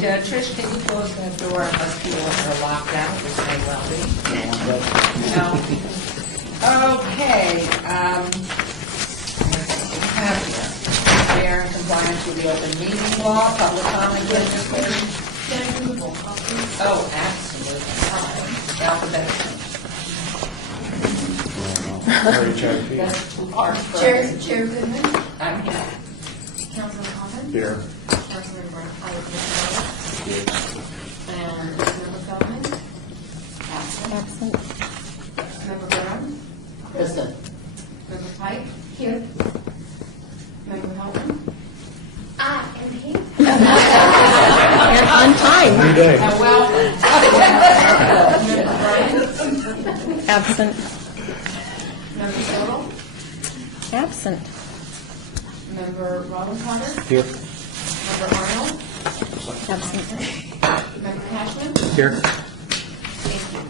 Trish, can you close that door unless people are locked out, which may well be? No. Okay. We are in compliance with the open meeting law, public comment legislation. Oh, absolutely. Alphabetical. Chair Goodman. I'm here. Councilman Common. Here. Councilmember Here. And Member Feldman. Absent. Member Brown. Present. Member Pike. Here. Member Helton. I am here. You're on time. Every day. Member Bryan. Absent. Member Settle. Absent. Member Robin Potter. Here. Member Arnold. Absent. Member Cashman. Here. Thank you.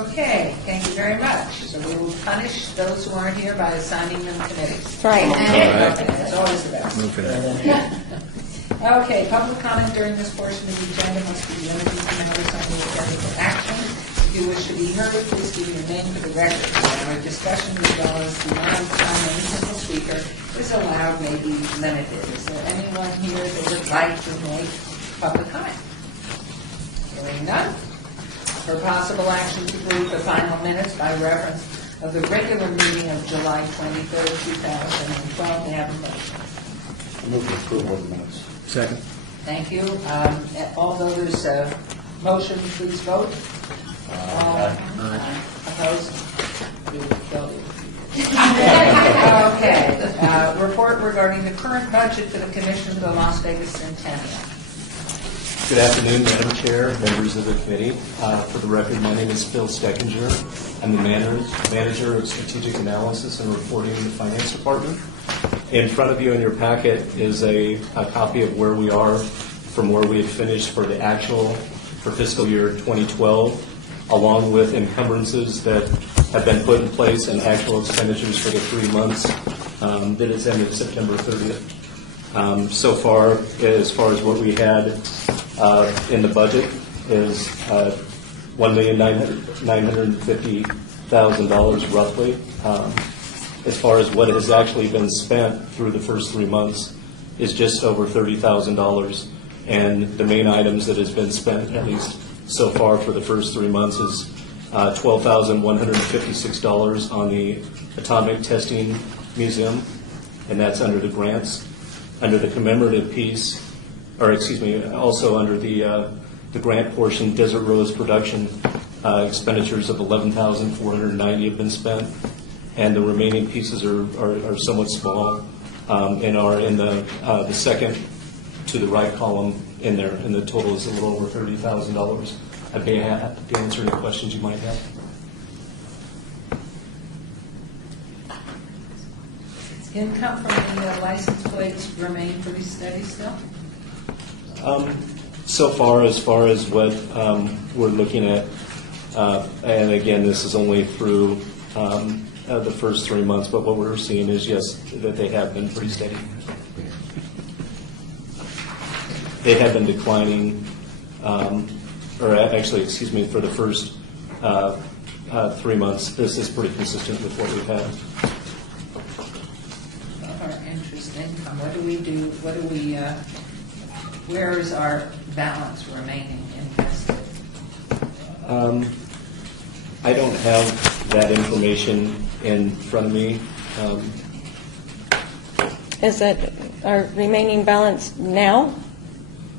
Okay, thank you very much. So we will punish those who aren't here by assigning them committees. That's right. Okay, that's always the best. Moving it. Okay, public comment during this portion of the agenda must be limited to matters on the agenda for action. If you wish to be heard, please give your name for the record. Our discussion, as well as the amount of time any single speaker is allowed, may be limited. Is there anyone here that would like to make public comment? Hearing none. For possible action to approve the final minutes by reference of the regular meeting of July 23rd, 2012. They have a motion. Move to approval of the minutes. Second. Thank you. All those motion, please vote. Opposed? We will kill you. Okay. Report regarding the current budget for the Commission for the Las Vegas Centennial. Good afternoon, Madam Chair, members of the committee. For the record, my name is Phil Steckinger. I'm the manager of strategic analysis and reporting in the finance department. In front of you in your packet is a copy of where we are from where we had finished for the actual for fiscal year 2012, along with encumbrances that have been put in place and actual expenditures for the 3 months that is ended September 30th. So far as what we had in the budget is $1,950,000 roughly. As far as what has actually been spent through the first 3 months is just over $30,000. And the main items that has been spent, at least so far for the first 3 months, is $12,156 on the Atomic Testing Museum, and that's under the grants. Under the commemorative piece, also under the grant portion, Desert Rose production expenditures of $11,490 have been spent, and the remaining pieces are somewhat small and are in the second to the right column in there, and the total is a little over $30,000. I'd be happy to answer any questions you might have. Income from the license plates remain pretty steady still? So far as what we're looking at, and again, this is only through the first 3 months, but what we're seeing is, yes, that they have been pretty steady. They have been declining, for the first 3 months. This is pretty consistent with what we've had. Our interest income, what do we do, where is our balance remaining invested? I don't have that information in front of me. Is it our remaining balance now?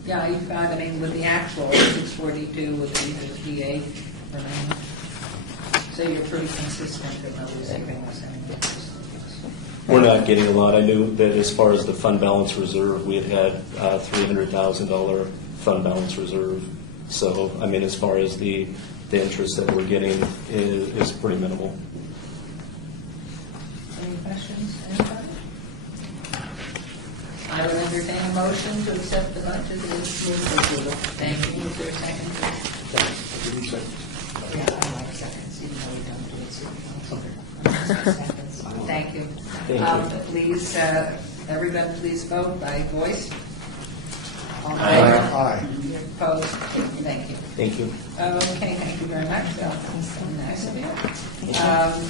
Yeah, you've got, with the actual 642 with the 58 remaining. So you're pretty consistent in not receiving us any interest. We're not getting a lot. I knew that as far as the fund balance reserve, we had $300,000 fund balance reserve. So, as far as the interest that we're getting is pretty minimal. Any questions, anybody? I will entertain a motion to accept the budget as moved. Thank you. Is there a second? Yeah, I like seconds, even though we don't do it seconds. Thank you. Thank you. Please, everybody please vote by voice. All in Aye. favor? Aye. You're opposed? Thank you. Thank you. Okay, thank you very much. That's nice of you.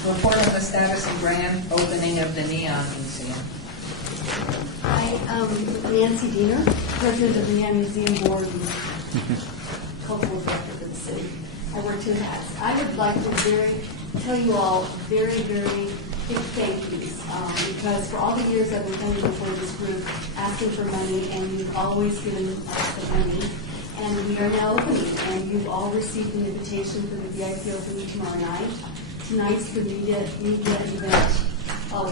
Report on the status and grand opening of the Neon Museum. Hi, Nancy Diener, President of the Neon Museum Board and Cultural Director for the city. I wear two hats. I would like to tell you all very, very big thank yous because for all the years I've been coming before this group asking for money, and you've always given us the money. And we are now opening, and you've all received an invitation for the VIP opening tomorrow night. Tonight's the media event.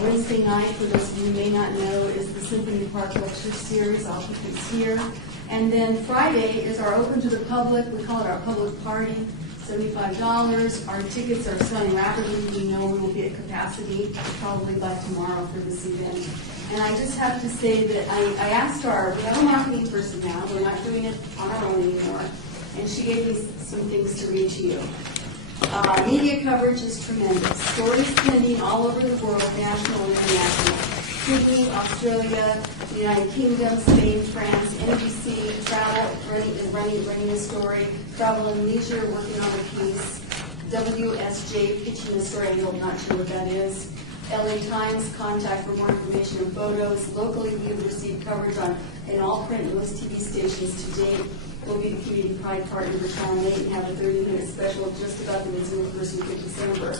Wednesday night, for those of you who may not know, is the Symphony Park Lecture Series. I'll keep it here. And then Friday is our open to the public. We call it our public party, $75. Our tickets are selling rapidly. We know we will be at capacity probably by tomorrow for this event. And I just have to say that I asked we have a marketing person now. We're not doing it on our own anymore. And she gave me some things to read to you. Media coverage is tremendous. Stories pending all over the world, national and international. Sydney, Australia, the United Kingdom, Spain, France, NBC, Travel is running a story. Travel and Leisure working on a piece. WSJ pitching a story. I'm not sure what that is. LA Times, contact for more information and photos. Locally, we've received coverage in all print and most TV stations to date. We'll be the Community Pride partner for Channel 8 and have a 30-minute special just about the museum first week of December.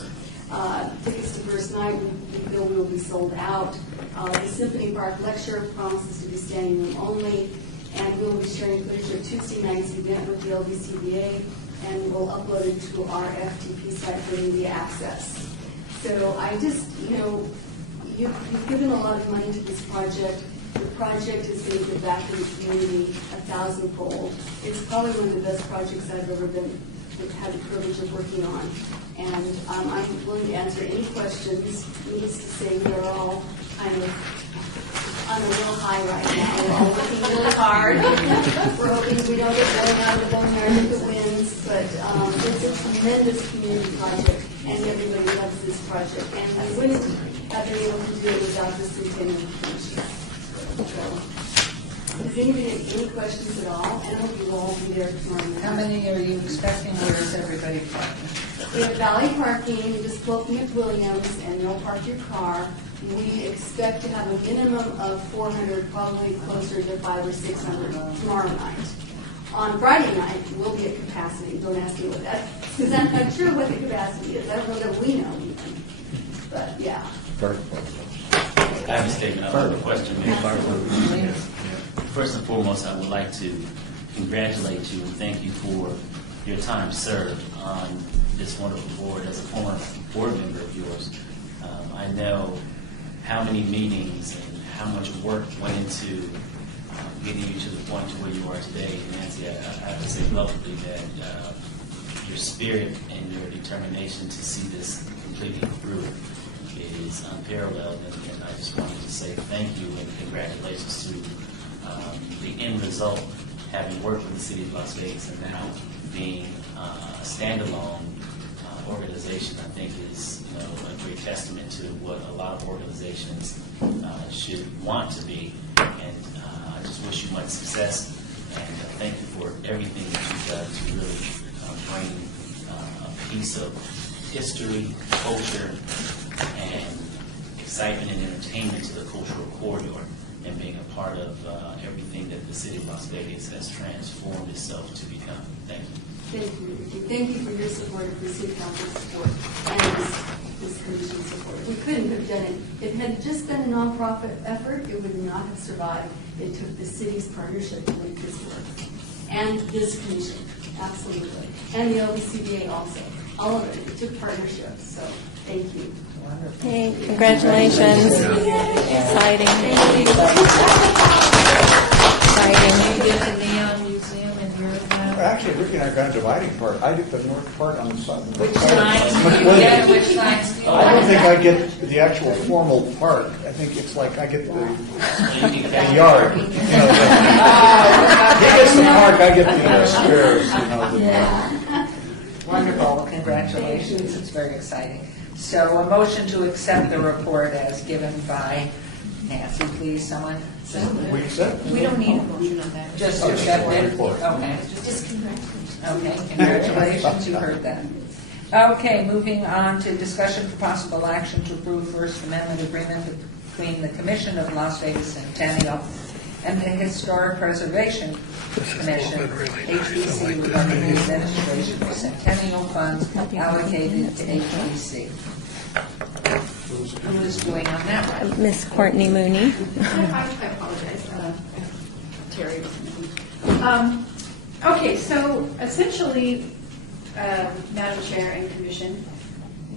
Tickets to first night, we feel will be sold out. The Symphony Park lecture promises to be standing room only, and we'll be sharing footage of Tuesday night's event with the LBCBA, and we'll upload it to our FTP site for media access. So I just, you've given a lot of money to this project. The project is going to give back to the community 1,000-fold. It's probably one of the best projects I've ever had the privilege of working on. And I'm willing to answer any questions. Needless to say, we're all kind of on a real high right now. We're all working really hard. We're hoping we don't get blown out of the boneyard if it wins. But it's a tremendous community project, and everybody loves this project. And we wouldn't have been able to do it without the Centennial Commission. So, does anybody have any questions at all? And I hope you will all be there tomorrow night. How many are you expecting? Where is everybody parking? We have valley parking, just pull up at Williams, and they'll park your car. We expect to have a minimum of 400, probably closer to 500 or 600 tomorrow night. On Friday night, we'll be at capacity. Don't ask me what that is, because I'm not sure what the capacity is. I don't know that we know even. But, yeah. I have a statement. I have a question. First and foremost, I would like to congratulate you and thank you for your time served on this wonderful board. As a former board member of yours, I know how many meetings and how much work went into getting you to the point to where you are today. Nancy, I have to say publicly that your spirit and your determination to see this completely through is unparalleled, and I just wanted to say thank you and congratulations to the end result, having worked with the city of Las Vegas and now being a standalone organization. I think is a great testament to what a lot of organizations should want to be, and I just wish you much success, and thank you for everything that you've done to really bring a piece of history, culture, and excitement and entertainment to the cultural corridor, and being a part of everything that the city of Las Vegas has transformed itself to become. Thank you. Thank you, Ricky. Thank you for your support of the city council support and this commission support. We couldn't have done it. If it had just been a nonprofit effort, it would not have survived. It took the city's partnership to make this work. And this commission, absolutely. And the LBCBA also. All of it. It took partnerships. So thank you. Wonderful. Hey, congratulations. Exciting. You get the Neon Museum in your town? Actually, Ricky and I got a dividing part. I get the north part on the side. Which signs do you get? Which signs do you I don't think like? I get the actual formal park. I think it's like I get the yard. He gets the park, I get the squares. Wonderful. Well, congratulations. It's very exciting. So a motion to accept the report as given by Nancy, please, someone? We accept. We don't need a motion on that. Just Oh, accept just it? report. Okay. Just congratulations. Okay, congratulations, you heard that. Okay, moving on to discussion for possible action to approve First Amendment agreement between the Commission of Las Vegas Centennial and the Historic Preservation Commission, HBC, regarding the administration of Centennial funds allocated to HBC. Who is doing on that one? Miss Courtney Mooney. I apologize, Terry. Okay, so essentially, Madam Chair and Commission,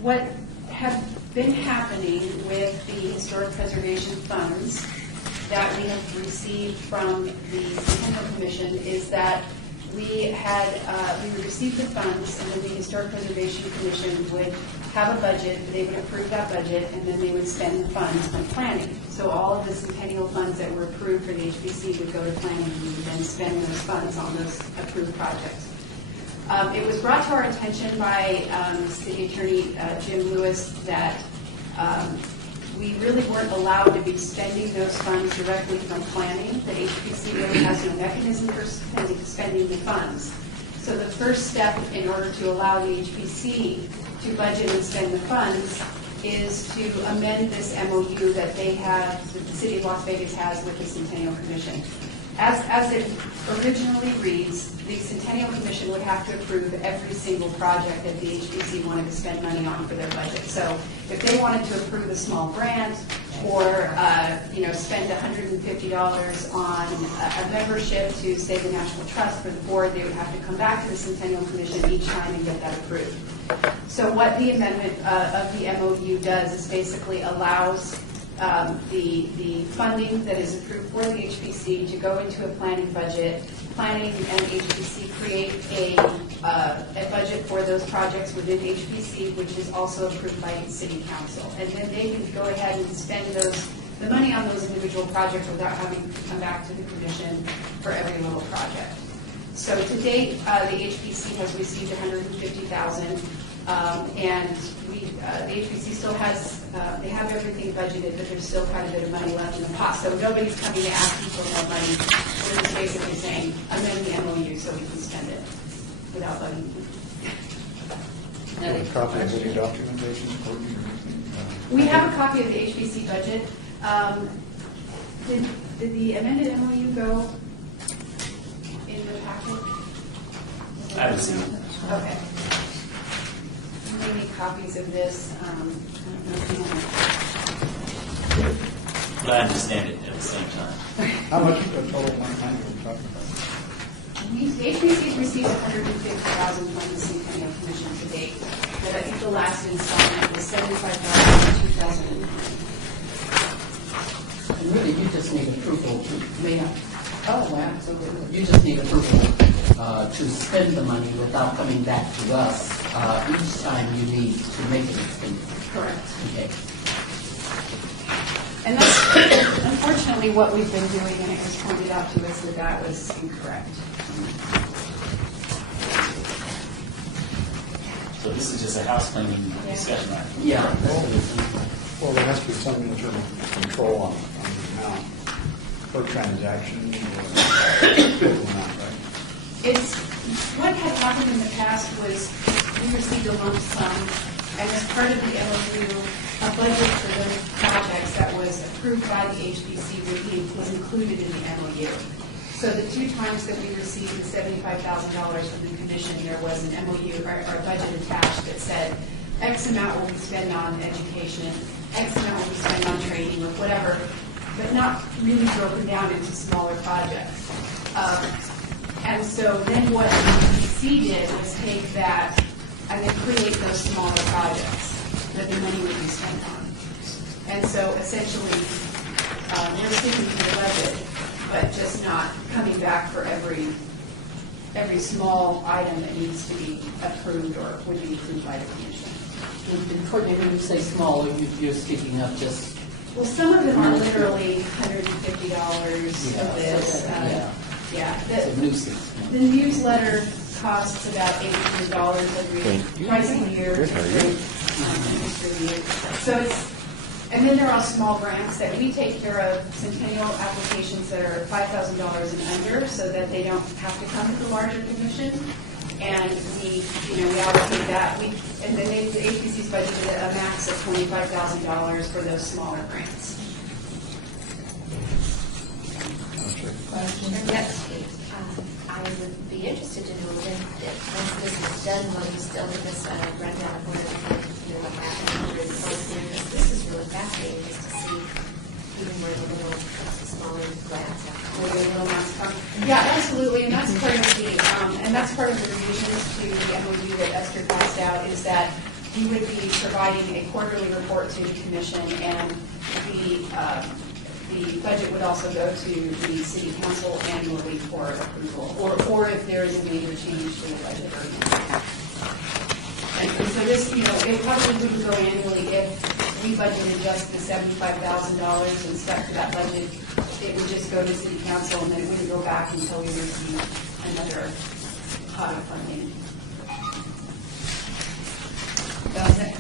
what have been happening with the historic preservation funds that we have received from the Centennial Commission is that we would receive the funds, and then the Historic Preservation Commission would have a budget, they would approve that budget, and then they would spend the funds on planning. So all of the Centennial funds that were approved for the HBC would go to planning, and we would then spend those funds on those approved projects. It was brought to our attention by City Attorney Jim Lewis that we really weren't allowed to be spending those funds directly from planning. The HPC really has no mechanism for spending the funds. So the first step in order to allow the HPC to budget and spend the funds is to amend this MOU that they have, that the City of Las Vegas has with the Centennial Commission. As it originally reads, the Centennial Commission would have to approve every single project that the HBC wanted to spend money on for their budget. So if they wanted to approve a small grant or spend $150 on a membership to say the National Trust for the board, they would have to come back to the Centennial Commission each time and get that approved. So what the amendment of the MOU does is basically allows the funding that is approved for the HBC to go into a planning budget. Planning and HBC create a budget for those projects within HBC, which is also approved by City Council. And then they can go ahead and spend the money on those individual projects without having to come back to the commission for every little project. So to date, the HBC has received $150,000, and the HBC still has, they have everything budgeted, but there's still quite a bit of money left in the pot. So nobody's coming to ask for more money. We're just basically saying, amend the MOU so we can spend it without budgeting. A copy of any documentation, Courtney, or anything? We have a copy of the HBC budget. Did the amended MOU go in the packet? I haven't seen it. Okay. We need copies of this. I don't know if you want But I understand it at the same time. How much of the total money are we talking about? The HBC's received $150,000 from the Centennial Commission to date, but I think the last installment was $75,000 in 2009. And really, you just need approval to, may I? Oh, absolutely. You just need approval to spend the money without coming back to us each time you need to make an expenditure. Correct. Okay. And that's unfortunately what we've been doing, and it was pointed out to us that that was incorrect. So this is just a house cleaning discussion, right? Yeah. Well, there has to be some internal control on the amount per transaction or amount, right? It's, what had happened in the past was we received a lump sum, and as part of the MOU, a budget for those projects that was approved by the HBC was included in the MOU. So the two times that we received the $75,000 from the commission, there was an MOU or a budget attached that said X amount will be spent on education, X amount will be spent on training or whatever, but not really broken down into smaller projects. And so then what the HBC did was take that and then create those smaller projects that the money would be spent on. And so essentially, we're sticking to the budget, but just not coming back for every small item that needs to be approved or would be approved by the commission. And Courtney, when you say small, you're speaking of just... Well, some of them are literally $150 of this. Yeah. It's a nuisance. The newsletter costs about $800 every twice a year. So And then there are small grants that we take care of, Centennial applications that are $5,000 and under, so that they don't have to come to the larger commission. And we allocate that. And then the APC's budgeted a max of $25,000 for those smaller grants. Yes. I would be interested to know if once this is done, will you still give us a rundown of where the happening this is really fascinating just to see even where the little smaller grants are. Where the little amounts come. Yeah, absolutely, and that's part of the revisions to the MOU that Esther passed out is that we would be providing a quarterly report to the commission, and the budget would also go to the city council annually for approval, or if there is a major change to the budget. And so this, it probably wouldn't go annually if we budgeted just the $75,000 and stuck to that budget. It would just go to city council, and then it wouldn't go back until we receive another pot of funding.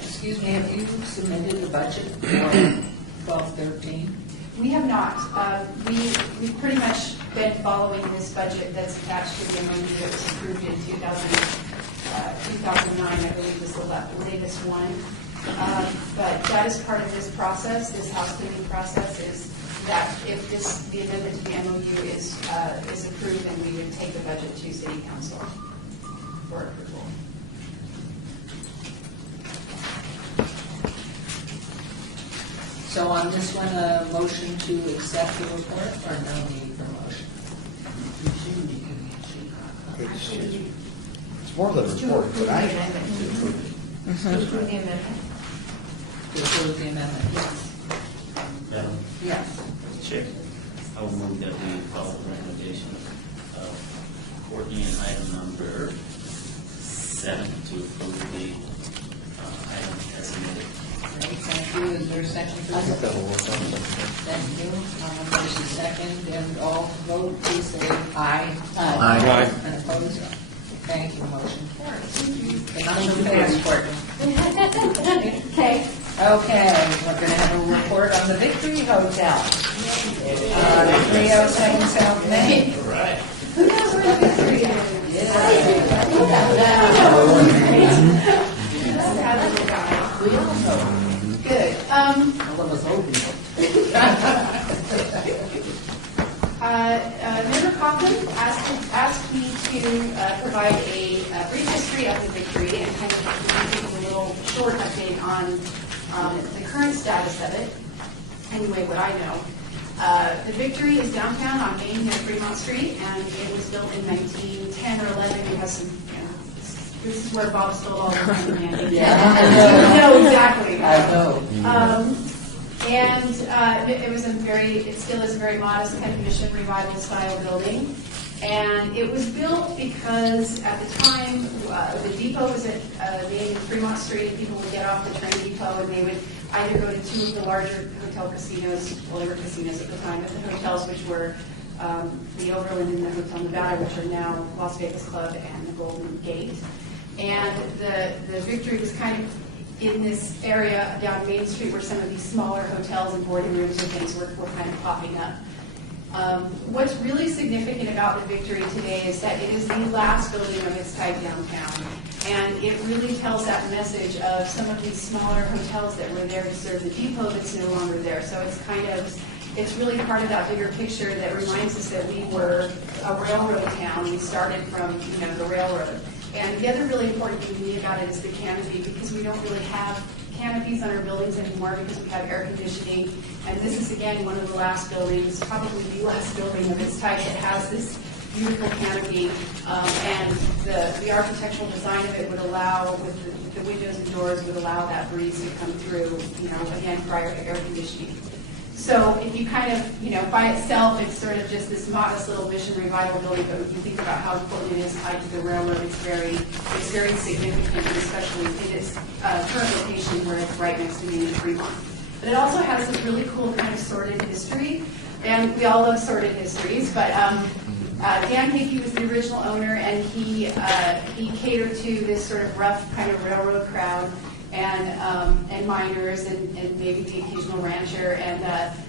Excuse me, have you submitted the budget for 12-13? We have not. We've pretty much been following this budget that's attached to the MOU that was approved in 2009, I believe was the latest one. But that is part of this process, this house cleaning process, is that if the amendment to the MOU is approved, then we would take the budget to city council for approval. So on this one, a motion to accept the report or no need for motion? It's more than a report, but I. Approve the amendment. To approve the amendment, yes. Madam Yes. Chair, I will move that we follow the recommendation of Courtney in item number 7 to approve the item as submitted. Great, thank you. Is there a second for I this? think that'll work out. Thank you. There's a second, and all vote, please say aye. Aye. And opposed? Thank you, motion carries. Okay, not so fast, Courtney. Okay. Okay, we're going to have a report on the Victory Hotel. 307 South Main. All right. Who knows where the Victory is? Good. Member Coughlin asked me to provide a brief history of the Victory and kind of give a little short update on the current status of it. Anyway, what I know. The Victory is downtown on Main near Fremont Street, and it was built in 1910 or 11. It has some, this is where Bob stole all the money. I know exactly. I know. And it still is a very modest kind of mission revival style building. And it was built because at the time, the depot was at the Fremont Street, and people would get off the train depot and they would either go to two of the larger hotel casinos, well, they were casinos at the time, but the hotels, which were the Overland and the Hotel Nevada, which are now Las Vegas Club and the Golden Gate. And the Victory was kind of in this area down Main Street where some of these smaller hotels and boarding rooms and things were kind of popping up. What's really significant about the Victory today is that it is the last building of its type downtown. And it really tells that message of some of these smaller hotels that were there to serve the depot that's no longer there. So it's really part of that bigger picture that reminds us that we were a railroad town. We started from, the railroad. And the other really important thing to me about it is the canopy, because we don't really have canopies on our buildings anymore because we have air conditioning. And this is, again, one of the last buildings, probably the last building of its type that has this beautiful canopy. And the architectural design of it would allow, with the windows and doors, would allow that breeze to come through, again, prior to air conditioning. So if you kind of, by itself, it's sort of just this modest little mission revival building, but if you think about how important it is tied to the railroad, it's very significant, especially in its current location where it's right next to Main and Fremont. But it also has this really cool kind of sordid history, and we all love sordid histories, but Dan Hickey was the original owner, and he catered to this sort of rough kind of railroad crowd. and miners and maybe the occasional rancher. And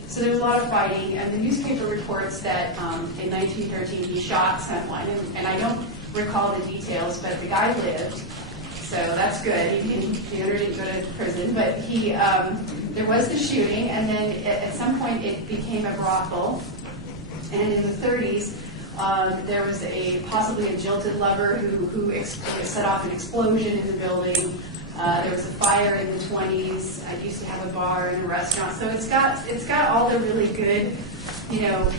so there's a lot of fighting. And the newspaper reports that in 1913 he shot someone. And I don't recall the details, but the guy lived. So that's good. The owner didn't go to prison, but there was the shooting, and then at some point it became a brothel. And in the 30s, there was possibly a jilted lover who set off an explosion in the building. There was a fire in the 20s. I used to have a bar and a restaurant, so it's got all the really good,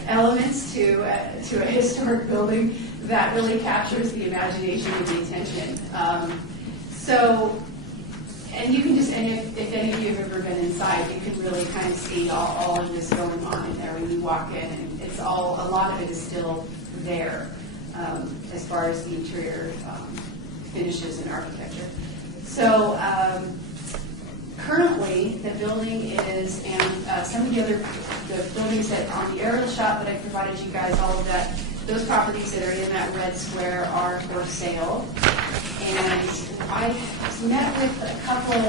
elements to a historic building that really captures the imagination and the attention. And you can and if any of you have ever been inside, you can really kind of see all of this going on in there when you walk in, and a lot of it is still there as far as the interior finishes and architecture. So currently, the building is, and some of the buildings that on the aerial shot that I provided you guys, all of that, those properties that are in that red square are for sale. And I met with a couple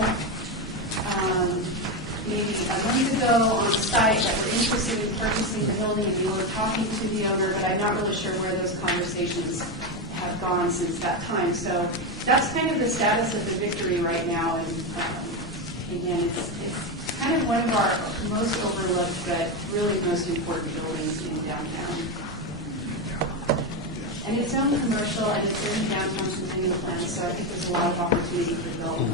maybe a month ago on site that were interested in purchasing the building, and we were talking to the owner, but I'm not really sure where those conversations have gone since that time. So that's kind of the status of the Victory right now. And again, it's kind of one of our most overlooked but really most important buildings in downtown. And it's owned commercial, and it's in downtown Centennial plan, so I think there's a lot of opportunity for development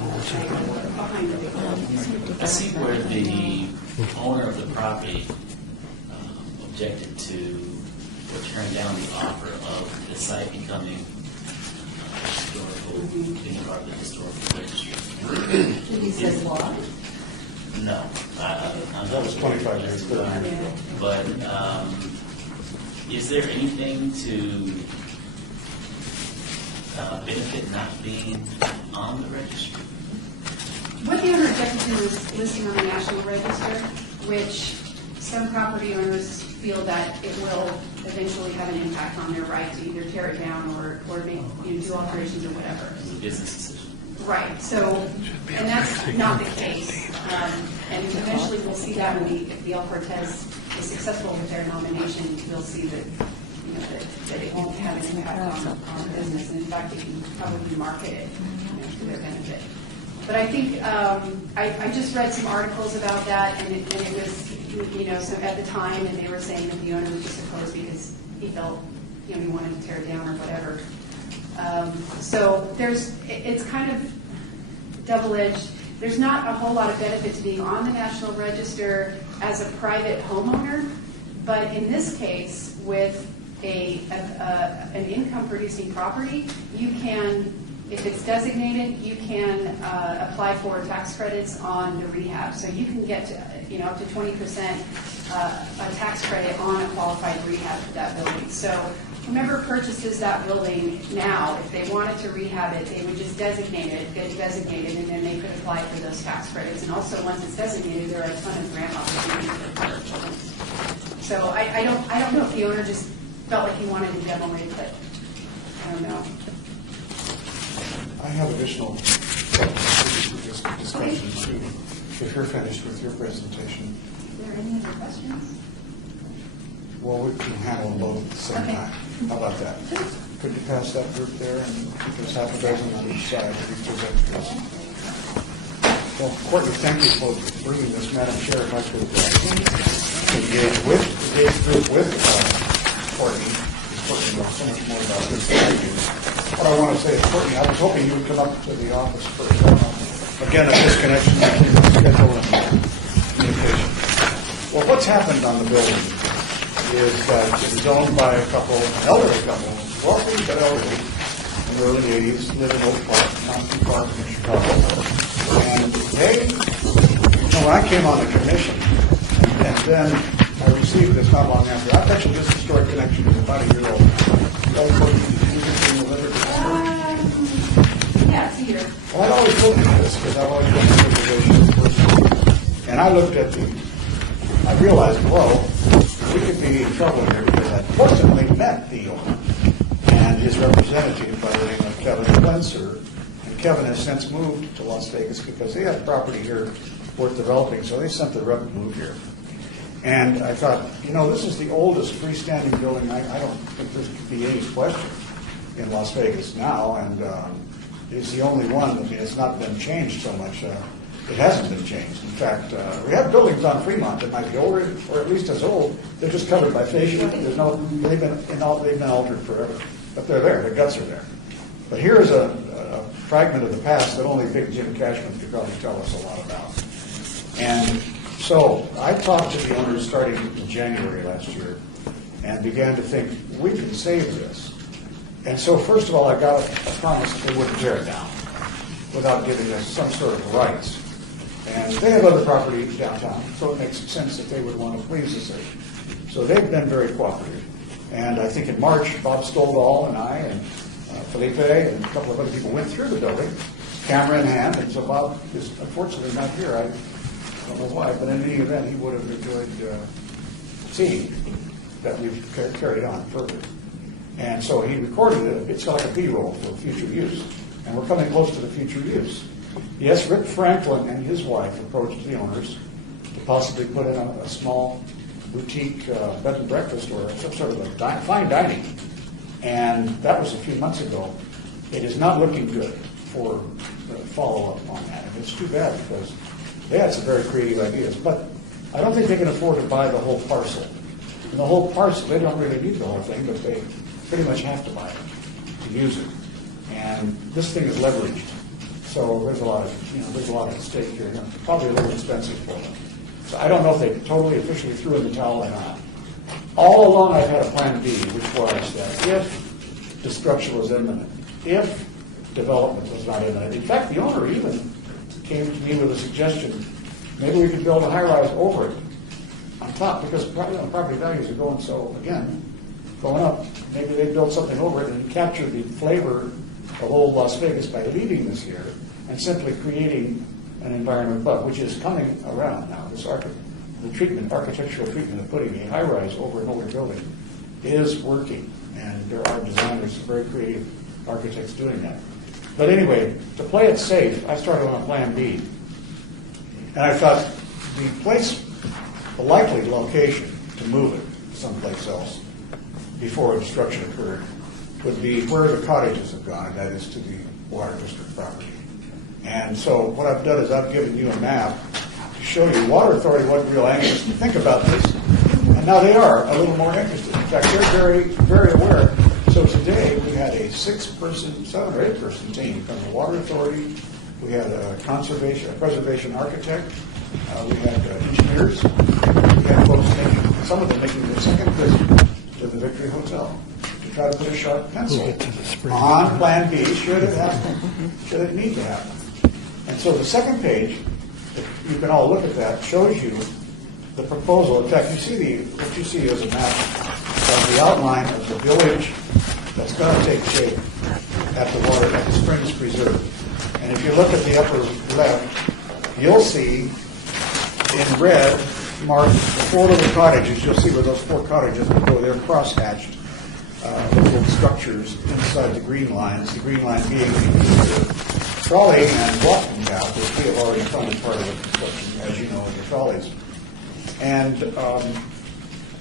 behind the building. I see where the owner of the property objected to or turned down the offer of the site becoming historical, being part of the historical registry. He says why? No. That was 25 years ago. But is there anything to benefit not being on the registry? What the owner objected to is listing on the National Register, which some property owners feel that it will eventually have an impact on their right to either tear it down or make, do alterations or whatever. It's a business decision. Right. So, and that's not the case. And eventually we'll see that if the El Cortez is successful with their nomination, we'll see that that it won't have an impact on business, and in fact, it can probably market it to their benefit. But I think I just read some articles about that, and it was, so at the time, and they were saying that the owner was just opposed because he felt, he wanted to tear it down or whatever. So it's kind of double-edged. There's not a whole lot of benefit to being on the National Register as a private homeowner, but in this case, with an income-producing property, you can, if it's designated, you can apply for tax credits on the rehab. So you can get to, up to 20% a tax credit on a qualified rehab for that building. So whomever purchases that building now, if they wanted to rehab it, they would just designate it, get it designated, and then they could apply for those tax credits. And also, once it's designated, there are a ton of grant opportunities for buildings. So I don't know if the owner just felt like he wanted to demo it, but I don't know. I have additional discussions too, if you're finished with your presentation. Are there any other questions? Well, we can handle them both at the same Okay. time. How about that? Could you pass that group there, and there's half a dozen on each side of each presenters? Well, Courtney, thank you for bringing this, Madam Chair. If I could engage with Courtney. Courtney knows so much more about this than I do. What I want to say is, Courtney, I was hoping you would come up to the office first. Again, a disconnection between the schedule and communication. Well, what's happened on the building is that it was owned by an elderly couple, wealthy but elderly, in the early 80s, lived in Oak Park, not too far from Chicago. And they, when I came on the commission, and then I received this not long after. I bet you this historic connection is about a year old. Yeah, it's a year. Well, I always looked at this because I've always been a preservation. And I looked at I realized, whoa, we could be in trouble here because I fortunately met the owner and his representative by the name of Kevin Spencer. And Kevin has since moved to Las Vegas because they had property here worth developing, so they sent the rep to move here. And I thought, this is the oldest freestanding building. I don't think there could be any question in Las Vegas now, and it's the only one. I mean, it's not been changed so much. It hasn't been changed. In fact, we have buildings on Fremont that might be older, or at least as old. They're just covered by fascia. They've been altered forever, but they're there. The guts are there. But here is a fragment of the past that only Big Jim Cashman could probably tell us a lot about. And so I talked to the owners starting in January last year and began to think, we can save this. And so first of all, I got a promise that they wouldn't tear it down without giving us some sort of rights. And they have other property downtown, so it makes sense that they would want to please the city. So they've been very cooperative. And I think in March, Bob Stovall and I and Felipe and a couple of other people went through the building, camera in hand, and so Bob is unfortunately not here. I don't know why, but in any event, he would have enjoyed seeing that we've carried on further. And so he recorded it. It's like a B-roll for future use. And we're coming close to the future use. Yes, Rick Franklin and his wife approached the owners to possibly put in a small boutique bed and breakfast or some sort of a fine dining. And that was a few months ago. It is not looking good for follow-up on that. And it's too bad because they had some very creative ideas. But I don't think they can afford to buy the whole parcel. And the whole parcel, they don't really need the whole thing, but they pretty much have to buy it to use it. And this thing is leveraged. So there's a lot at stake here. And probably a little expensive for them. So I don't know if they totally officially threw in the towel or not. All along I've had a plan B, which was that if destruction was imminent, if development was not imminent. In fact, the owner even came to me with a suggestion, maybe we could build a high-rise over it on top, because property values are going up. Maybe they build something over it and capture the flavor of old Las Vegas by leaving this here and simply creating an environment above, which is coming around now. This architectural treatment of putting a high-rise over an older building is working, and there are designers, very creative architects doing that. But anyway, to play it safe, I started on a plan B. And I thought the likely location to move it someplace else before a destruction occurred would be where the cottages have gone, that is to the water district property. And so what I've done is I've given you a map to show you. Water Authority wasn't real anxious to think about this, and now they are a little more interested. In fact, they're very, very aware. So today we had a 7 or 8-person team from the Water Authority. We had a preservation architect. We had engineers. We had folks some of them making their second visit to the Victory Hotel to try to put a sharp pencil on Plan B should it need to happen. And so the second page, if you can all look at that, shows you the proposal. In fact, what you see is a map of the outline of the village that's going to take shape at the Springs Preserve. And if you look at the upper left, you'll see in red marked the 4 little cottages. You'll see where those 4 cottages will go. They're crosshatched little structures inside the green lines. The green line being the trolley and walking path, which we have already funded part of the construction, as you know, of the trolleys. And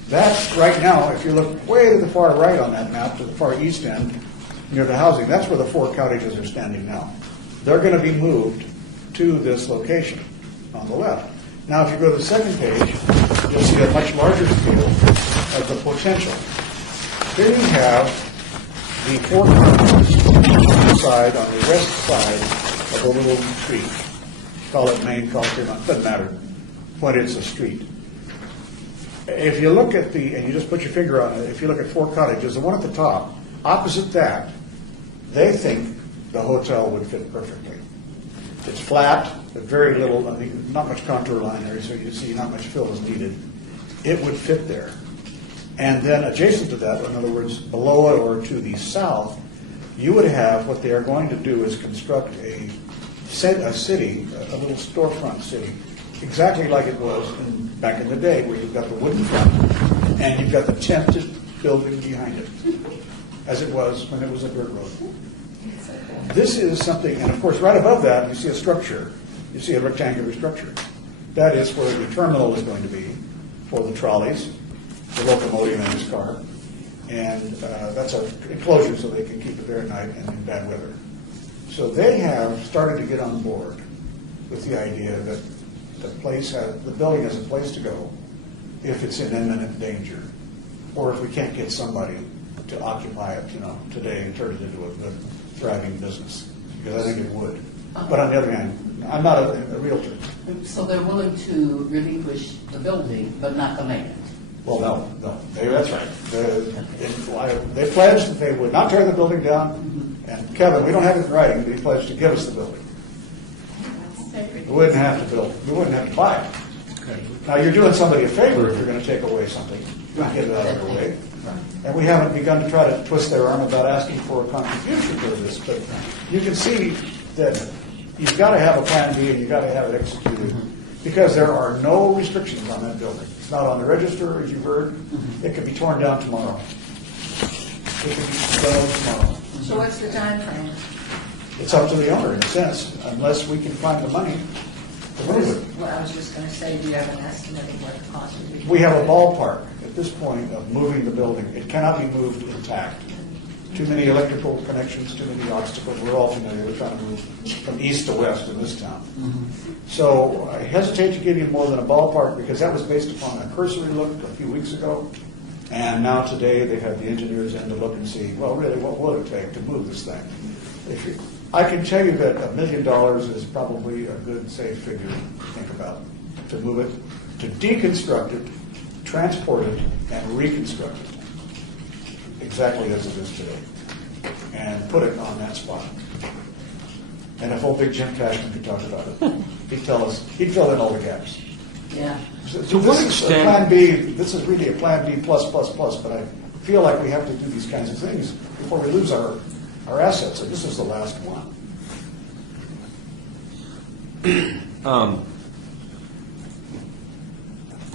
that's right now, if you look way to the far right on that map, to the far east end, near the housing, that's where the 4 cottages are standing now. They're going to be moved to this location on the left. Now, if you go to the second page, you'll see a much larger scale of the potential. Here you have the 4 cottages on the west side of a little street. Call it Main, call it Fremont, doesn't matter. But it's a street. If you look at and you just put your finger on it, if you look at 4 cottages, the one at the top, opposite that, they think the hotel would fit perfectly. It's flat, but very little, not much contour line there, so you see not much fill is needed. It would fit there. And then adjacent to that, in other words, below it or to the south, you would have what they are going to do is construct a city, a little storefront city, exactly like it was back in the day, where you've got the wooden front and you've got the tented building behind it, as it was when it was a dirt road. This is something, and of course, right above that, you see a structure. You see a rectangular structure. That is where the terminal is going to be for the trolleys, the locomotive and his car. And that's an enclosure so they can keep it there at night and in bad weather. So they have started to get on board with the idea that the building has a place to go if it's in imminent danger, or if we can't get somebody to occupy it, today and turn it into a good, thriving business, because I think it would. But on the other hand, I'm not a realtor. So they're willing to relinquish the building, but not the land? Well, no, that's right. They pledged that they would not tear the building down, and Kevin, we don't have it in writing, but he pledged to give us the building. We wouldn't have to build, we wouldn't have to buy it. Now, you're doing somebody a favor if you're going to take away something, get it out of their way. And we haven't begun to try to twist their arm about asking for a contribution for this, but you can see that you've got to have a plan B and you've got to have it executed, because there are no restrictions on that building. It's not on the register, as you've heard. It could be torn down tomorrow. It could be done tomorrow. So what's the time frame? It's up to the owner, in a sense, unless we can find the money to move it. Well, I was just going to say, do you have an estimate of what the cost would be? We have a ballpark at this point of moving the building. It cannot be moved intact. Too many electrical connections, too many obstacles. We're all familiar with trying to move from east to west in this town. So I hesitate to give you more than a ballpark, because that was based upon a cursory look a few weeks ago. And now today they've had the engineers in to look and see, well, really, what will it take to move this thing? I can tell you that $1 million is probably a good, safe figure to think about, to move it, to deconstruct it, transport it, and reconstruct it exactly as it is today, and put it on that spot. And if old Big Jim Cashman could talk about it, he'd fill in all the gaps. Yeah. So To what this is extent- Plan B, this is really a Plan B plus, but I feel like we have to do these kinds of things before we lose our assets, and this is the last one.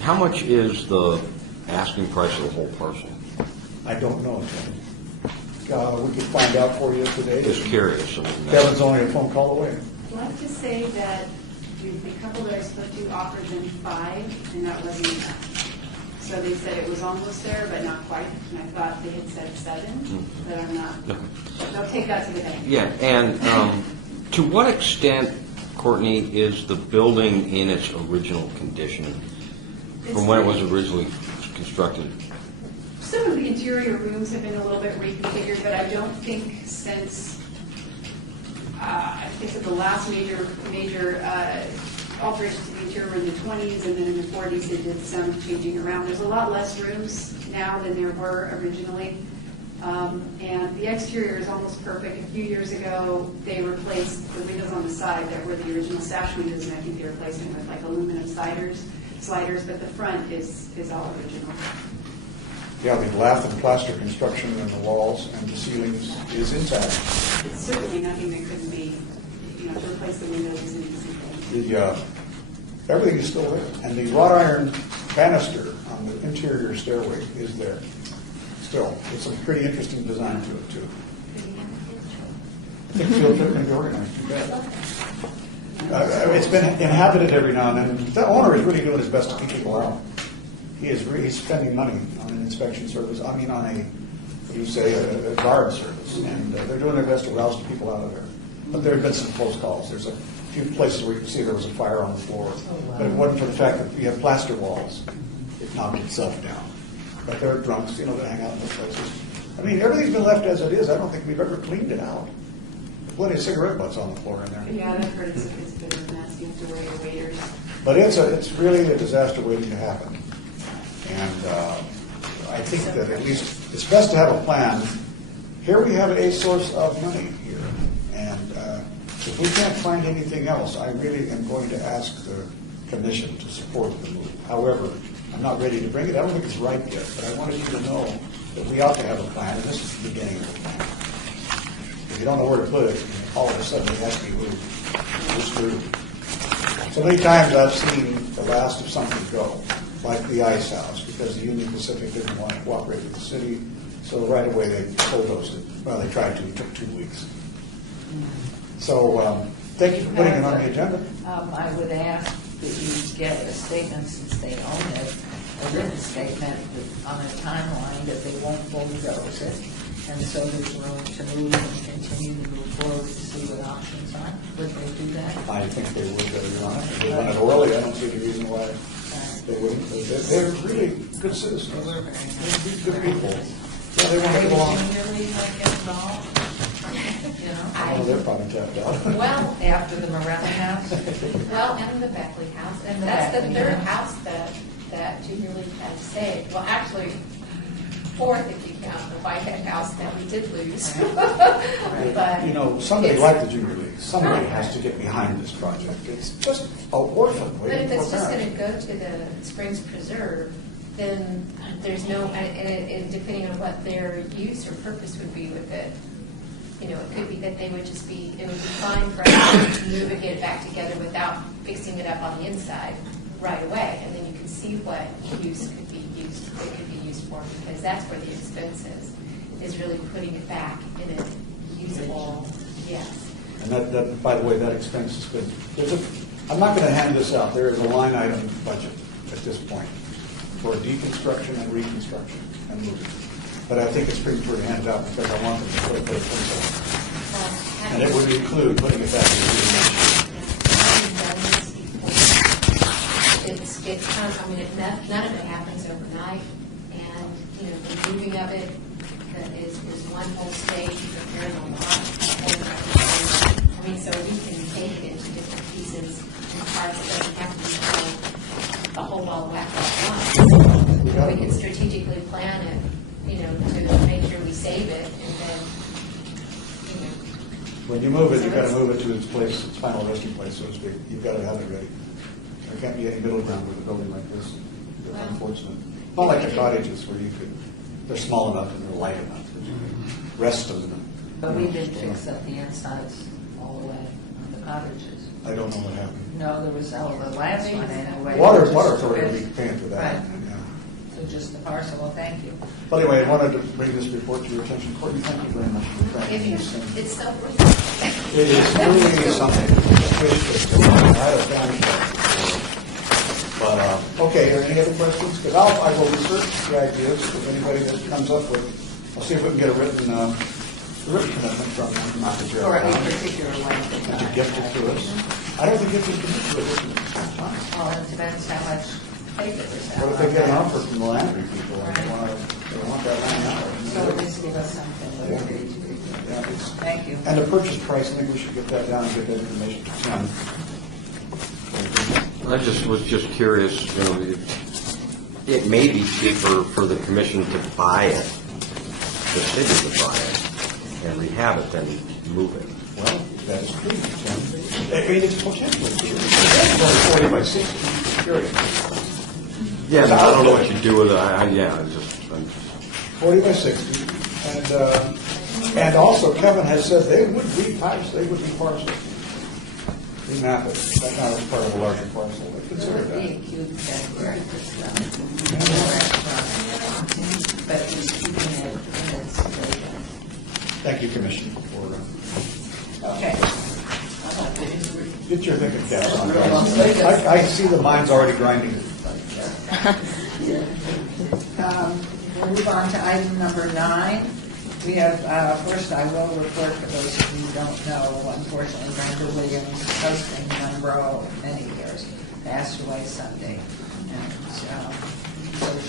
How much is the asking price of the whole parcel? I don't know, Tony. We could find out for you today. Just curious. Kevin's only a phone call away. I'd like to say that the couple that I spoke to offered them 5, and that wasn't enough. So they said it was almost there, but not quite. And I thought they had said 7, but I'm not. They'll take that to the bank. Yeah, and to what extent, Courtney, is the building in its original condition from when it was originally constructed? Some of the interior rooms have been a little bit reconfigured, but I don't think since, I think that the last major alterations to the interior were in the 20s, and then in the 40s they did some changing around. There's a lot less rooms now than there were originally. And the exterior is almost perfect. A few years ago, they replaced the windows on the side that were the original sash windows, and I think they replaced them with like aluminum sliders, but the front is all original. Yeah, the lath and plaster construction in the walls and the ceilings is intact. It's certainly nothing that couldn't be, to replace the windows is an easy thing. Everything is still there, and the wrought iron banister on the interior stairway is there. Still, it's a pretty interesting design to it too. I think field trip can be organized. Too bad. It's been inhabited every now and then. The owner is really doing his best to keep people out. He's spending money on an inspection service. I mean, on a guard service, and they're doing their best to rouse the people out of there. But there have been some close calls. There's a few places where you can see there was a fire on the floor, but it wasn't for the fact that you have plaster walls. It knocked itself down. But there are drunks, that hang out in those places. I mean, everything's been left as it is. I don't think we've ever cleaned it out. Plenty of cigarette butts on the floor in there. Yeah, I've heard it's a bit of a mess. You have to wear your waders. But it's really a disaster waiting to happen. And I think that at least it's best to have a plan. Here we have a source of money here. And if we can't find anything else, I really am going to ask the commission to support the move. However, I'm not ready to bring it. I don't think it's ripe yet, but I wanted you to know that we ought to have a plan, and this is the beginning of the plan. If you don't know where to put it, all of a sudden it has to be moved. We're screwed. So many times I've seen the last of something go, like the ice house, because the Union Pacific didn't want to cooperate with the city, so right away they bulldozed it. Well, they tried to. It took 2 weeks. So, thank you for putting it on the agenda. I would ask that you get a statement, since they own it, a written statement on a timeline that they won't bulldoze it. And so there's room to move and continue to move forward to see what options are. Would they do that? I think they would, Your Honor. If they done it orally, I don't see any reason why they wouldn't. They're really good citizens. They're good people. Yeah, they want to get along. Really get involved? You know? Oh, they're probably tapped out. Well, After the Morella house? well, and the Beckley house, and The that's the Beckley third house. house that Junior League had saved. Well, actually, fourth if you count the Whitehead house that we did lose. But You know, somebody it's- like the Junior League, somebody has to get behind this project. It's just a orphan But waiting if for it's just going parents. to go to the Springs Preserve, then there's no, and depending on what their use or purpose would be with it, you know, it could be that they would just be, it would be fine for us to move and get it back together without fixing it up on the inside right away. And then you can see what use could be used, it could be used for, because that's where the expense is really putting it back in a usable, yes. And that, by the way, that expense is good. I'm not going to hand this out. There is a line item budget at this point for deconstruction and reconstruction and moving. But I think it's premature to hand it out because I want them to put a pencil. And it would include putting it back in the It's kind of, I mean, none of it happens overnight, and, you know, the moving of it is one whole stage, preparing a lot. I mean, so we can take it into different pieces and parts, it doesn't have to be a whole ball of wax all at once. We can strategically plan it, you know, to make sure we save it, and then, you know. When you move it, you've got to move it to its place, its final resting place, so to speak. You've got to have it ready. There can't be any middle ground with a building like this. It's Well, unfortunate. Not like the cottages where you could, they're small enough and they're light enough that you can rest them in them. But we did fix up the insides all the way on the cottages. I don't know what happened. No, there was, the last one anyway. Water Just authority will be finished. paying for that. Right. Yeah. So just the parcel, well, thank you. But anyway, I wanted to bring this report to your attention. Courtney, thank you very much for tracking If you, these things. it's so worth it. It is really something. I had a family. But, okay, are there any other questions? Because I will research the ideas, if anybody that comes up with, I'll see if we can get a written commitment from them, not the For a chair. particular length of To time. gift it to us. I don't think it's a commitment to it at the same time. Well, it depends how much paper is out. What if they get an offer from the Landry people and they want that land now? So at least give us something to agree to. Yeah, it's- Thank you. And the purchase price, I think we should get that down and get that information to Tim. I was just curious, you know, it may be cheaper for the commission to buy it, the city to buy it, and rehab it than move it. Well, that is true, Tim. I mean, it's potentially true. It's only 40 by 60, period. Yeah, but I don't know what you do with it, I'm just 40 by 60. And also Kevin has said they would be types, they would be parcels. We map it. That now is part of a larger parcel. But consider It would be that. a cute category for stuff. But he's keeping it in its location. Thank you, Commissioner, for, Okay. get your thinking caps on. I see the mind's already grinding. We'll move on to item number 9. We have, first I will report for those of you who don't know, unfortunately, Brenda Williams, husband Monroe, of many years, passed away Sunday. And so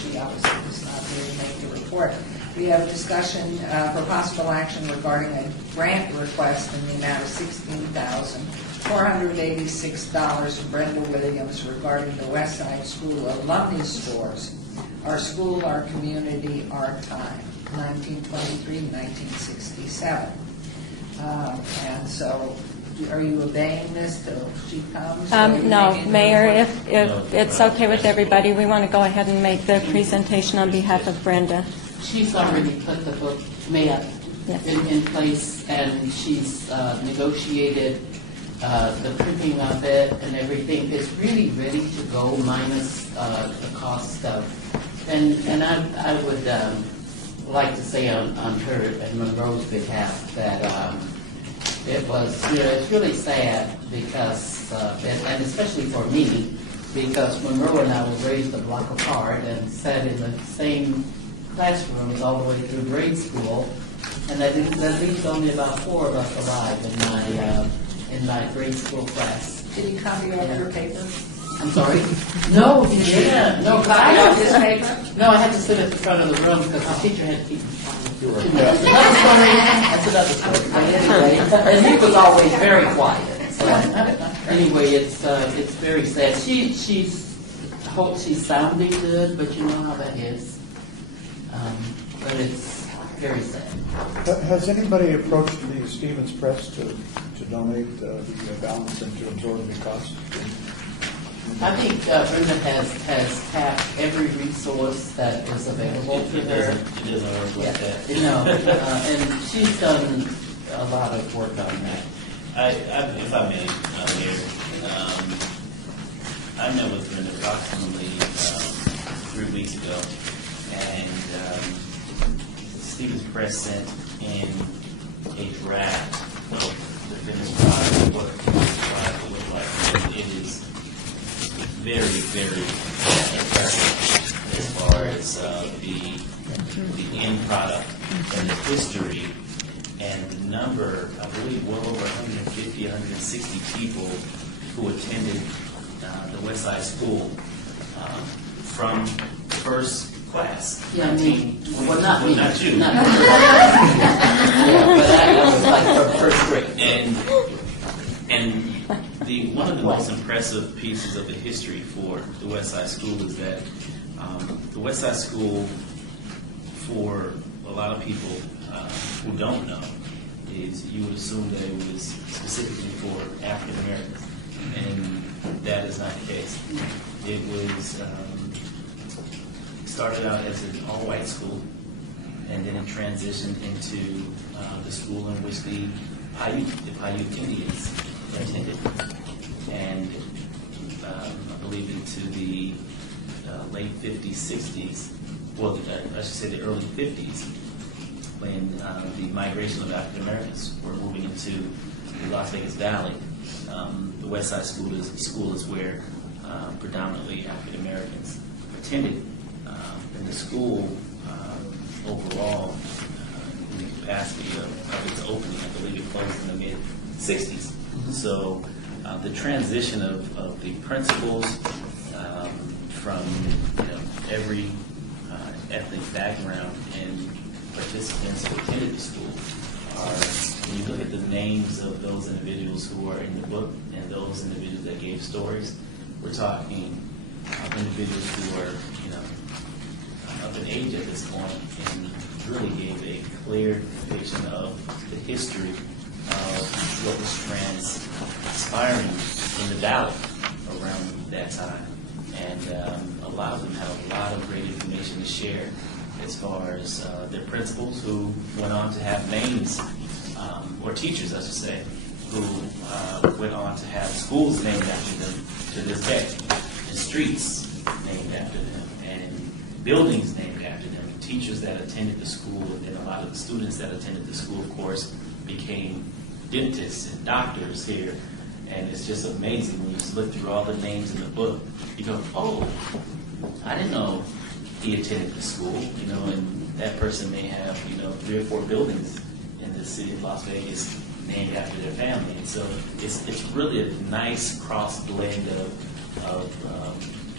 she obviously was not here to make the report. We have a discussion for possible action regarding a grant request in the amount of $16,486 from Brenda Williams regarding the West Side School alumni stores, our school, our community, our time, 1923-1967. And so, are you obeying this till she comes? Or are you No, making a Mayor, report? if it's okay with everybody, we want to go ahead and make the presentation on behalf of Brenda. She's already put the book map Yes. in place, and she's negotiated the printing of it and everything. It's really ready to go, minus the cost of. And I would like to say on her and Monroe's behalf that if it was, it's really sad because, and especially for me, because Monroe and I were raised a block apart and sat in the same classrooms all the way through grade school, and that leaves only about 4 of us alive in my grade school class. Did he copy over your paper? I'm sorry? No, he didn't. No, 'cause I Copy had off his paper? No, I had to sit at the front of the room because the teacher had to keep me quiet. That's another story. But anyway, and he was always very quiet. So anyway, it's very sad. I hope she's sounding good, but you know how that is. But it's very sad. Has anybody approached the Stevens Press to donate the balance and to absorb the cost? I think Brenda has tapped every resource that is available to her. It doesn't work like that. And she's done a lot of work on that. If I may, Mayor, I met with Brenda approximately 3 weeks ago, and Stevens Press sent in a draft of the finished product, what the finished product will look like. It is very, very impressive as far as the end product and the history and the number, I believe, well over 150, 160 people who attended the West Side School from first class. Yeah, me. Well, not me. Not you. Not me. Yeah, but I was like from first grade. And one of the most impressive pieces of the history for the West Side School is that the West Side School, for a lot of people who don't know, is you would assume that it was specifically for African Americans, and that is not the case. It was started out as an all-white school, and then it transitioned into the school in which the Paiute Indians attended, and I believe into the late 50s, 60s, well, I should say the early 50s, when the migration of African Americans were moving into the Las Vegas Valley. The West Side School is where predominantly African Americans attended. And the school overall, in the capacity of its opening, I believe it closed in the mid-60s. So the transition of the principals from every ethnic background and participants who attended the school are, when you look at the names of those individuals who are in the book and those individuals that gave stories, we're talking individuals who are up in age at this point and really gave a clear depiction of the history of what was transpiring in the valley around that time, and allowed them to have a lot of great information to share as far as their principals, who went on to have names, or teachers, I should say, who went on to have schools named after them to this day, and streets named after them, and buildings named after them, and teachers that attended the school, and a lot of the students that attended the school, of course, became dentists and doctors here. And it's just amazing when you just look through all the names in the book. You go, oh, I didn't know he attended the school, and that person may have, 3 or 4 buildings in the city of Las Vegas named after their family. And so it's really a nice cross blend of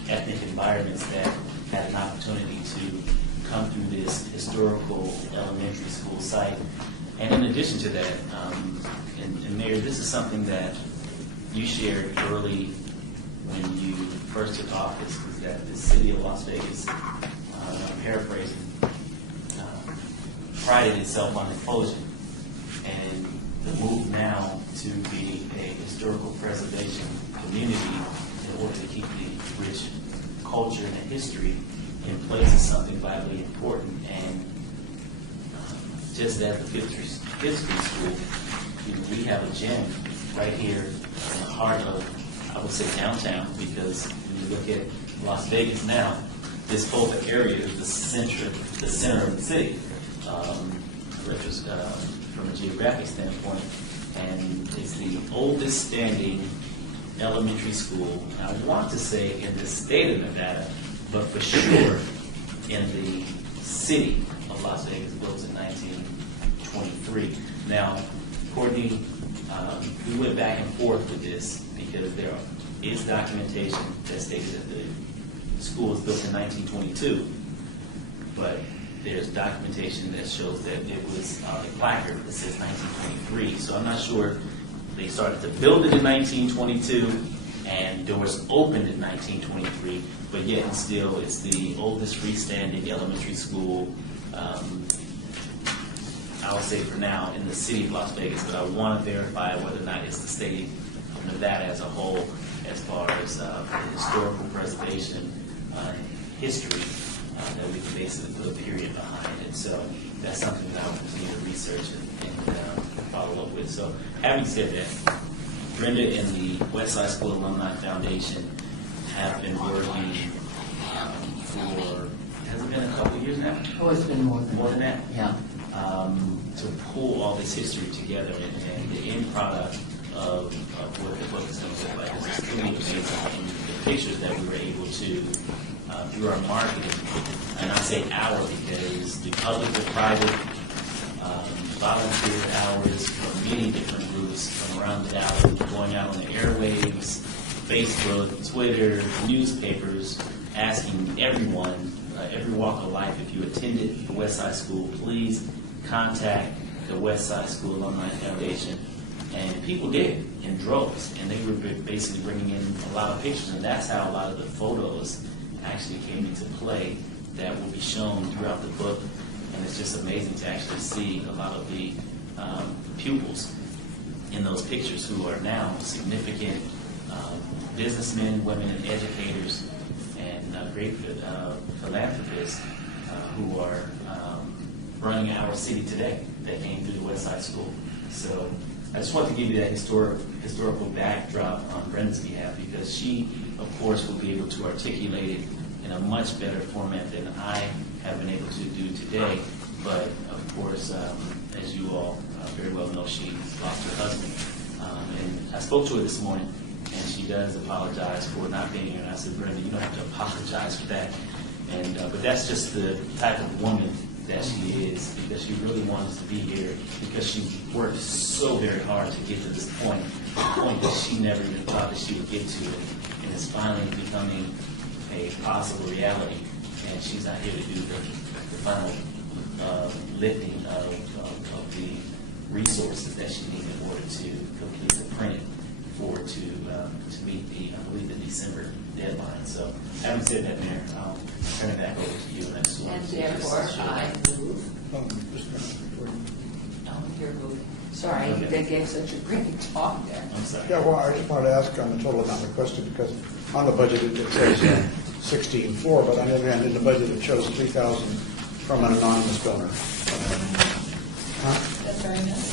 ethnic environments that had an opportunity to come through this historical elementary school site. And in addition to that, and Mayor, this is something that you shared early when you first took office, was that the city of Las Vegas, I'm paraphrasing, prided itself on inclusion, and the move now to be a historical preservation community in order to keep the rich culture and the history in place is something vitally important. And just as the Fifth Street School, we have a gym right here in the heart of, I would say, downtown, because when you look at Las Vegas now, this whole area is the center of the city. From a geographic standpoint, and it's the oldest standing elementary school, I want to say in the state of Nevada, but for sure in the city of Las Vegas, built in 1923. Now, Courtney, we went back and forth with this because there is documentation that states that the school was built in 1922, but there's documentation that shows that it was a placard that says 1923. So I'm not sure they started to build it in 1922 and doors opened in 1923, but yet and still it's the oldest freestanding elementary school, I would say for now, in the city of Las Vegas, but I want to verify whether or not it's the state of Nevada as a whole as far as historical preservation history that we can basically put a period behind it. So that's something that I will continue to research and follow up with. So having said that, Brenda and the Westside School Alumni Foundation have been working for, has it been a couple of years now? Oh, it's been more Than that? Yeah. To pull all this history together, and the end product of what the book is going to look like is just really amazing. And the pictures that we were able to, through our marketing, and I say our because the public, the private, volunteer hours from many different groups from around the valley, going out on the airwaves, Facebook, Twitter, newspapers, asking everyone, every walk of life, if you attended the Westside School, please contact the Westside School Alumni Foundation. And people did in droves, and they were basically bringing in a lot of pictures, and that's how a lot of the photos actually came into play that will be shown throughout the book. And it's just amazing to actually see a lot of the pupils in those pictures who are now significant businessmen, women, and educators, and great philanthropists who are running our city today that came through the Westside School. So I just want to give you that historical backdrop on Brenda's behalf, because she, of course, will be able to articulate it in a much better format than I have been able to do today. But, of course, as you all very well know, she lost her husband. And I spoke to her this morning, and she does apologize for not being here. And I said, Brenda, you don't have to apologize for that. And but that's just the type of woman that she is, because she really wants to be here, because she worked so very hard to get to this point, a point that she never even thought that she would get to, and it's finally becoming a possible reality. And she's not here to do the final lifting of the resources that she needs in order to complete the print to meet the, I believe, the December deadline. So, having said that, Mayor, I'll turn it back over to you. And therefore, I move. You're moving. Sorry, Okay. they gave such a great talk there. I'm sorry. Yeah, well, I just wanted to ask on the total amount requested, because on the budget it says 16.4, but on the other hand, in the budget it shows 3,000 from an anonymous donor. That's very nice.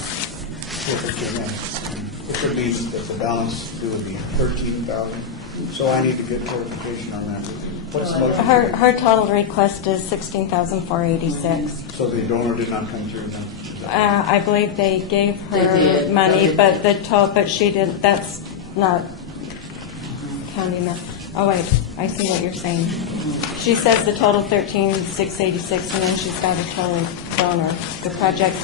Which would mean that the balance due would be 13,000. So I need to get clarification on that. What's the motion? Her total request is $16,486. So the donor did not come through then? Is that- I believe they gave They her did, money, but but she didn't, that's not counting that. Oh, wait, I see what you're saying. She says the total 13,686, and then she's got a total donor. The project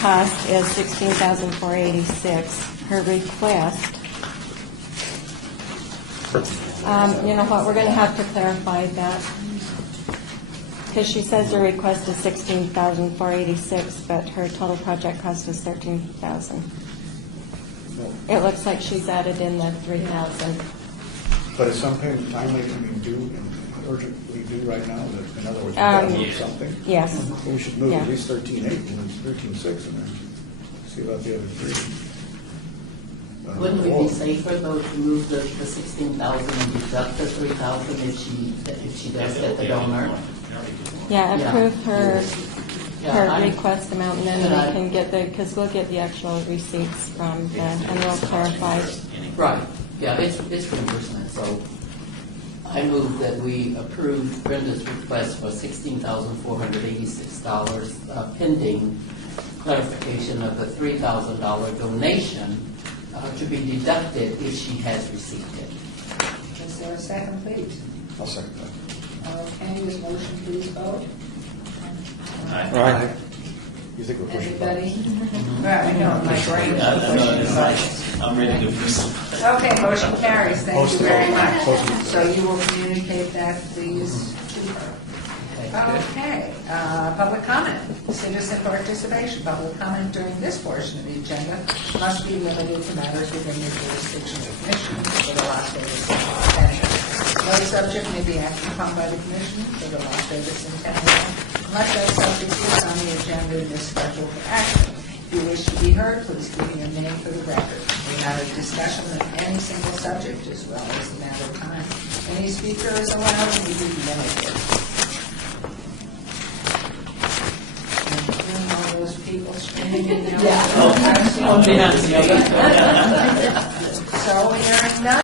cost is 16,486. Her request, you know what, we're going to have to clarify that, because she says the request is 16,486, but her total project cost is 13,000. It looks like she's added in the 3,000. But is some payment timely, due, urgently due right now? In other words, we gotta move something? Yes. We should move at Yeah. least 13.8 and 13.6 and then see about the other three. Wouldn't it be safer, though, to move the 16,000 and deduct the 3,000 if she does get the donor? Yeah, Yeah. approve her Yeah, request amount, and then we can get because we'll get the actual receipts from the, and we'll clarify. Right, yeah, it's reimbursement, so I move that we approve Brenda's request for $16,486 pending clarification of the $3,000 donation to be deducted if she has received it. Is there a second, please? I'll second that. Okay, this motion, please vote. All right. You think we're pushing Anybody? buttons? Right, I know, my brain is pushing. I'm ready to push. Okay, motion carries, thank Post you it. very much. Post it. So you will communicate that, please, to her. Okay, public comment, citizen participation. Public comment during this portion of the agenda must be limited to matters within the jurisdiction of the commission for the Las Vegas Centennial. No subject may be acted upon by the commission for the Las Vegas Centennial unless that subject is on the agenda and is scheduled for action. If you wish to be heard, please give me your name for the record. We have a discussion on any single subject as well as a matter of time. Any speaker is allowed and we be limited. And all those people screaming in there. Yeah. So we are none.